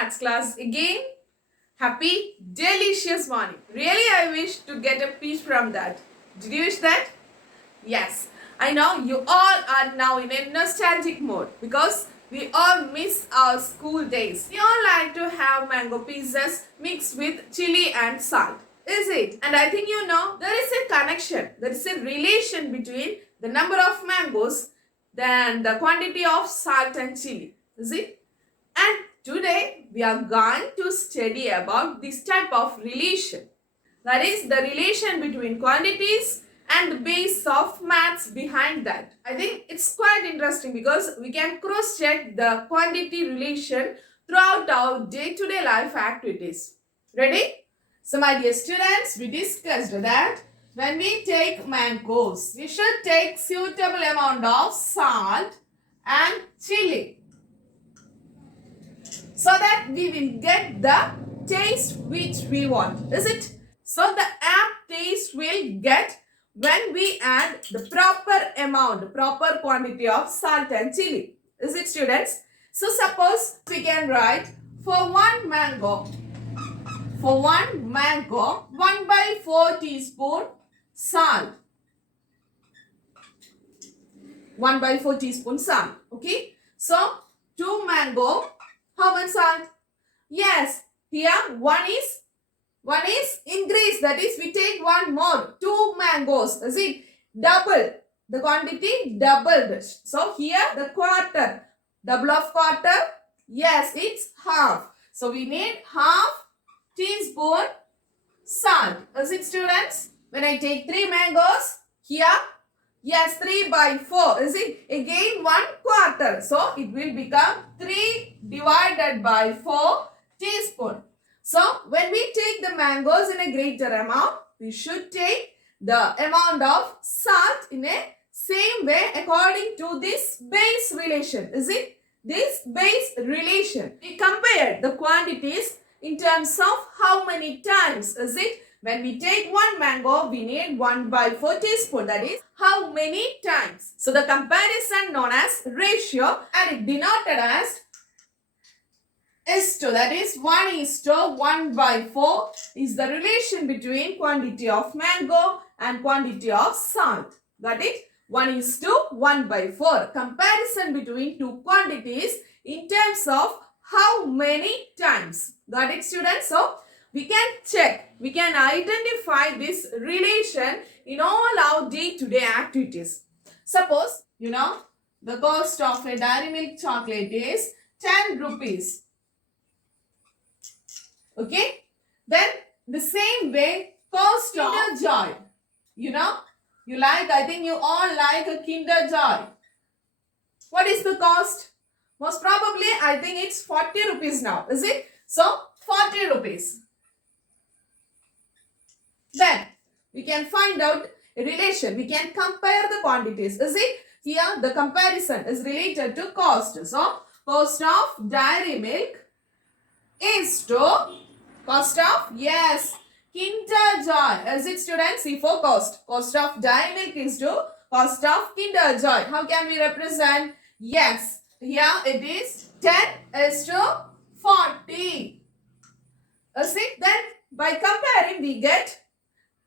maths class again. Happy, delicious morning. Really, I wish to get a piece from that. Did you wish that? Yes. I know you all are now in a nostalgic mode because we all miss our school days. We all like to have mango pieces mixed with chili and salt. Is it? And I think you know there is a connection. There is a relation between the number of mangoes and the quantity of salt and chili. Is it? And today we are going to study about this type of relation. That is the relation between quantities and the base of maths behind that. I think it's quite interesting because we can cross check the quantity relation throughout our day-to-day life activities. Ready? So my dear students, we discussed that when we take mangoes, we should take suitable amount of salt and chili, so that we will get the taste which we want. Is it? So the apt taste will get when we add the proper amount, proper quantity of salt and chili. Is it, students? So suppose we can write for one mango, 1/4 teaspoon salt. 1/4 teaspoon salt. Okay. So 2 mango. How much salt? Yes, here one is increased. That is, we take one more. 2 mangoes. Is it? Double. The quantity doubled. So here the quarter. Double of quarter. Yes, it's half. So we need half teaspoon salt. Is it, students? When I take 3 mangoes, here, yes, 3/4. Is it? Again 1/4. So it will become 3 divided by 4 teaspoon. So when we take the mangoes in a greater amount, we should take the amount of salt in a same way according to this base relation. Is it? This base relation. We compare the quantities in terms of how many times. Is it? When we take 1 mango, we need 1/4 teaspoon. That is how many times. So the comparison known as ratio and it denoted as is-to. That is 1:1/4 is the relation between quantity of mango and quantity of salt. Got it? 1:1/4. Comparison between two quantities in terms of how many times. Got it, students? So we can check, we can identify this relation in all our day-to-day activities. Suppose, the cost of a Dairy Milk chocolate is 10 rupees. Okay? Then the same way, cost of Kinder Joy. I think you all like a Kinder Joy. What is the cost? Most probably, I think it's 40 rupees now. Is it? So, 40 rupees. Then, we can find out a relation. We can compare the quantities. Is it? Here, the comparison is related to cost. So, cost of Dairy Milk is to cost of, yes, Kinder Joy. Is it, students? See for cost. Cost of Dairy Milk is to cost of Kinder Joy. How can we represent? Yes, here it is 10 is to 40. Is it? Then, by comparing, we get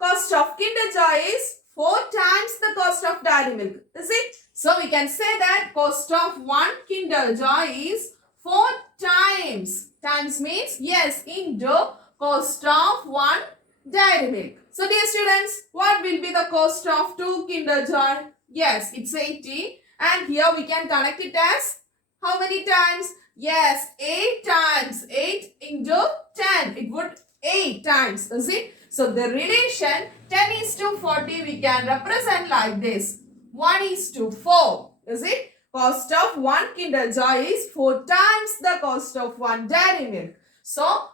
cost of Kinder Joy is 4 times the cost of Dairy Milk. Is it? So we can say that cost of 1 Kinder Joy is 4 times. Times means, yes, into cost of 1 Dairy Milk. So dear students, what will be the cost of 2 Kinder Joy? Yes, it's 80. And here we can connect it as how many times? Yes, 8 times. 8 into 10. It would 8 times. Is it? So the relation 10:40 we can represent like this. 1:4. Is it? Cost of 1 Kinder Joy is 4 times the cost of 1 Dairy Milk. So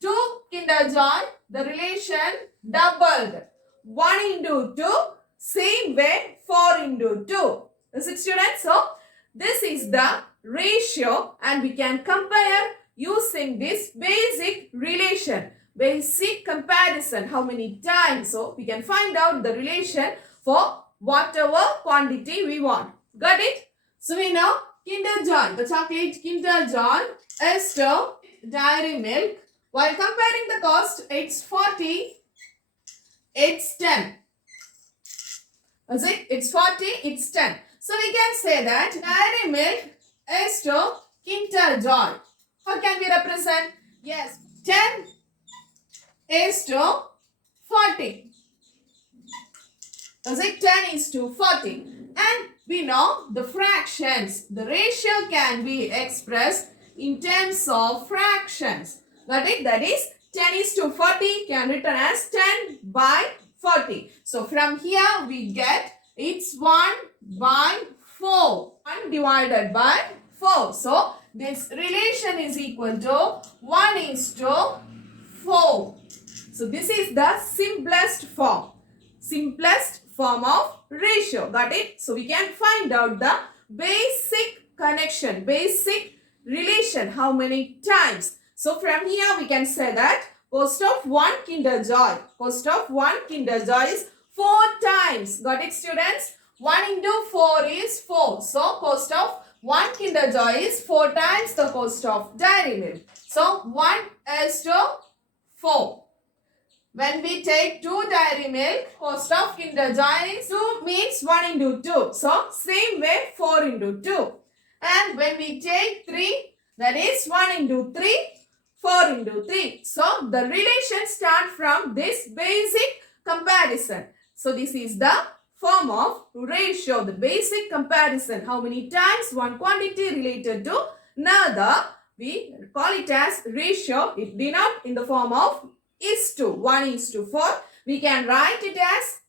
2 Kinder Joy, the relation doubled. 1 into 2, same way 4 into 2. Is it, students? So this is the ratio and we can compare using this basic relation. Basic comparison, how many times. So we can find out the relation for whatever quantity we want. Got it? So we know Kinder Joy, the chocolate Kinder Joy is to dairy milk. While comparing the cost, it's 40, it's 10. Is it? It's 40, it's 10. So we can say that dairy milk is to Kinder Joy. How can we represent? Yes, 10 is to 40. Is it? 10 is to 40. And we know the fractions. The ratio can be expressed in terms of fractions. Got it? That is 10 is to 40 can written as 10 by 40. So from here we get it's 1 by 4. 1 divided by 4. So this relation is equal to 1 is to 4. So this is the simplest form. Simplest form of ratio. Got it? So we can find out the basic connection, basic relation. How many times? So from here we can say that cost of 1 Kinder Joy. Cost of 1 Kinder Joy is 4 times. Got it, students? 1 into 4 is 4. So cost of 1 Kinder Joy is 4 times the cost of dairy milk. So 1 is to 4. When we take 2 dairy milk, cost of Kinder Joy is 2 means 1 into 2. So same way 4 into 2. And when we take 3, that is 1 into 3, 4 into 3. So the relation starts from this basic comparison. So this is the form of ratio, the basic comparison. How many times one quantity related to another. We call it as ratio. It denotes in the form of is to. 1 is to 4. We can write it as,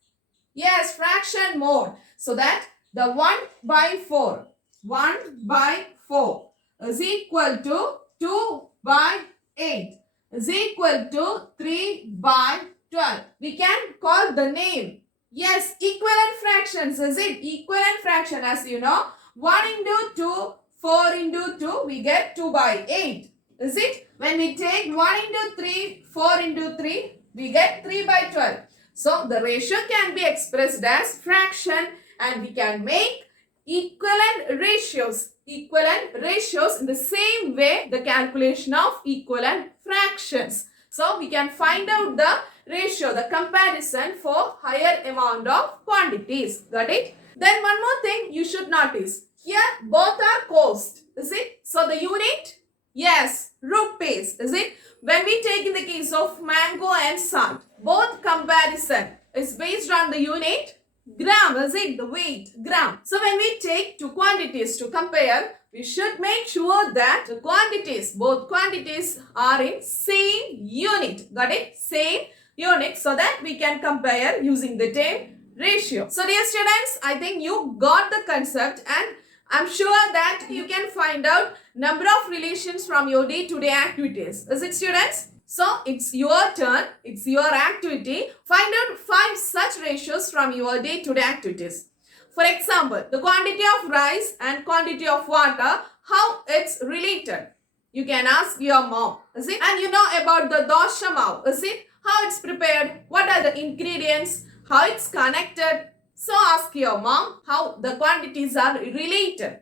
yes, fraction mode. So that the 1 by 4. 1 by 4 is equal to 2 by 8 is equal to 3 by 12. We can call the name. Yes, equivalent fractions. Is it? Equivalent fraction, as you know. 1 into 2, 4 into 2, we get 2 by 8. Is it? When we take 1 into 3, 4 into 3, we get 3 by 12. So the ratio can be expressed as fraction and we can make equivalent ratios in the same way the calculation of equivalent fractions. So we can find out the ratio, the comparison for higher amount of quantities. Got it? Then one more thing you should notice. Here both are cost. Is it? So the unit? Yes, rupees. Is it? When we take in the case of mango and salt, both comparison is based on the unit gram. Is it? The weight, gram. So when we take two quantities to compare, we should make sure that the quantities, both quantities are in same unit. Got it? Same unit, so that we can compare using the term ratio. So dear students, I think you got the concept and I'm sure that you can find out number of relations from your day-to-day activities. Is it, students? So it's your turn, it's your activity. Find out 5 such ratios from your day-to-day activities. For example, the quantity of rice and quantity of water, how it's related. You can ask your mom, is it? And you know about the dosha mav, is it? How it's prepared, what are the ingredients, how it's connected. So ask your mom how the quantities are related.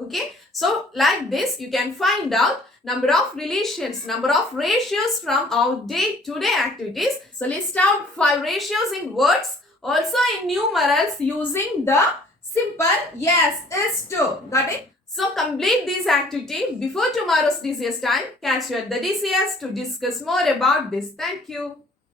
Okay. So like this you can find out number of relations, number of ratios from our day-to-day activities. So list out 5 ratios in words, also in numerals using the simple yes, is to. Got it? So complete this activity before tomorrow's DCS time. Catch you at the DCS to discuss more about this. Thank you.